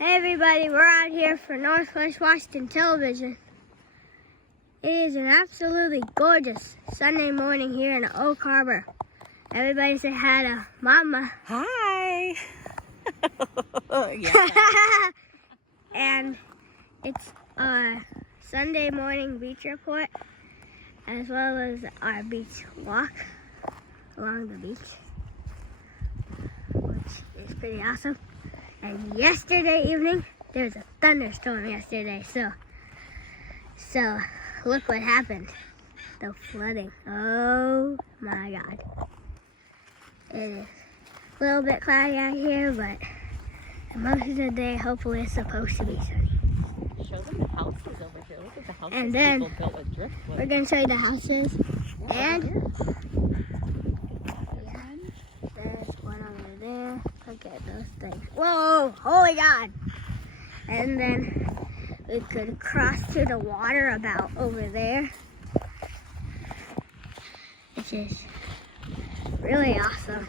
Hey everybody, we're out here for Northwest Washington Television. It is an absolutely gorgeous Sunday morning here in Oak Harbor. Everybody say hi to Mama. Hi. And it's our Sunday morning beach report, as well as our beach walk along the beach, which is pretty awesome. And yesterday evening, there was a thunderstorm yesterday, so look what happened. The flooding. Oh my God. It is a little bit cloudy out here, but most of the day, hopefully it's supposed to be sunny. Show them the houses over here. Look at the houses And then people built with driftwood. we're going to show you the houses. Yeah, And there's one over there. Look at those things. Whoa, holy God. And then we could cross to the water about over there, which is really awesome.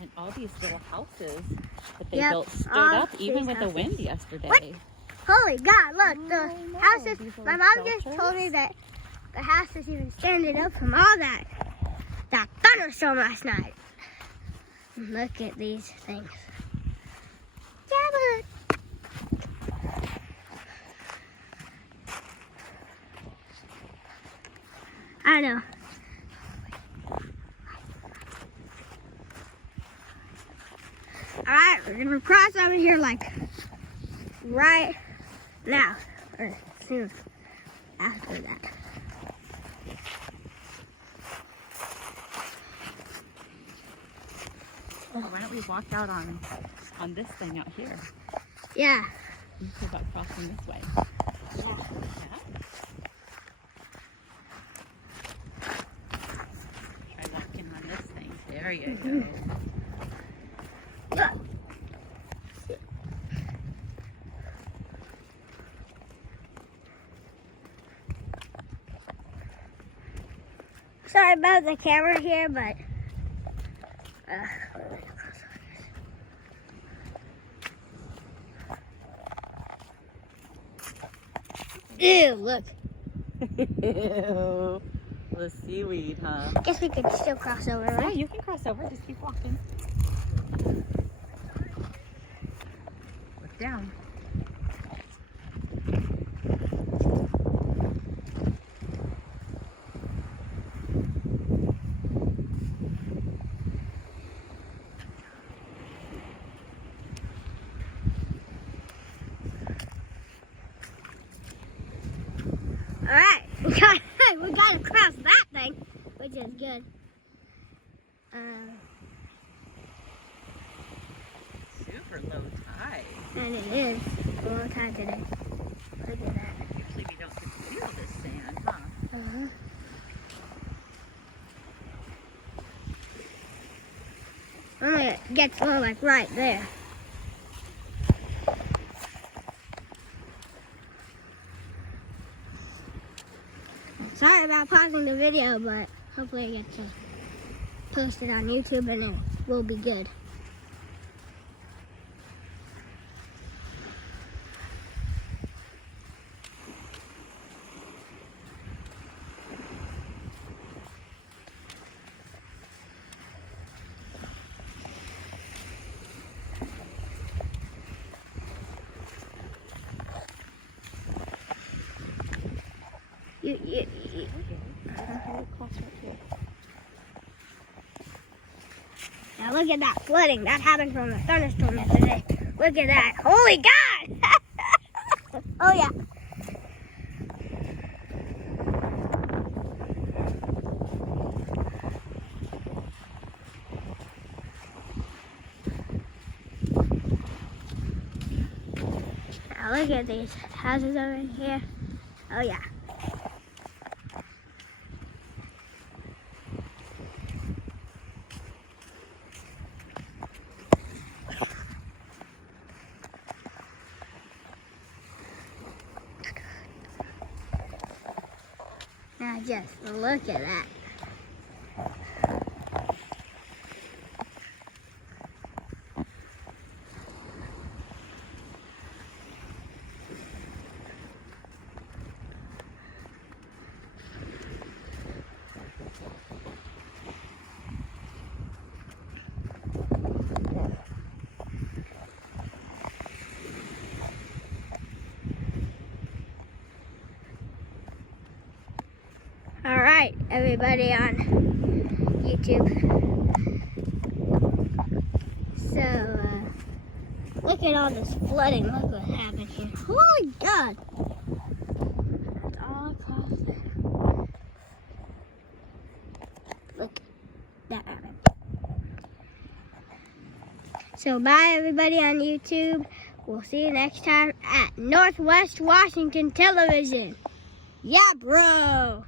And all these little houses that they Yep, built stood all up even these with the houses. wind yesterday. What? Holy God, look, the know, houses, these my little mom just shelters. told me that the house is even standing up from all that thunderstorm last night. Look at these things. Yeah, look. I know. Alright, we're gonna cross over here like right now, or soon after that. Why don't we walk out on this thing out here? Yeah. You see about crossing this way. Yeah. Try walking on this thing. There you go. Look. Sorry about the camera here, but ew, look. Ew. The seaweed, huh? Guess we could still cross over, Yeah, right? you can cross over. Just keep walking. Look down. Alright, we gotta cross that thing, which is good. Super low tide. And it is a long time today. Look at that. Usually we don't get to see all this sand, huh? Uh-huh. Only it gets more like right there. Sorry about pausing the video, but hopefully I get to post it on YouTube and it will be good. You. Now look at that flooding. That happened from the thunderstorm yesterday. Look at that. Holy God! Oh yeah. Now look at these houses over here. Oh yeah. Now just look at that. All right, everybody on YouTube. So, look at all this flooding. Look what happened here. Holy God! It's all across there. Look, that happened. So, bye, everybody on YouTube. We'll see you next time at Northwest Washington Television. Yeah, bro!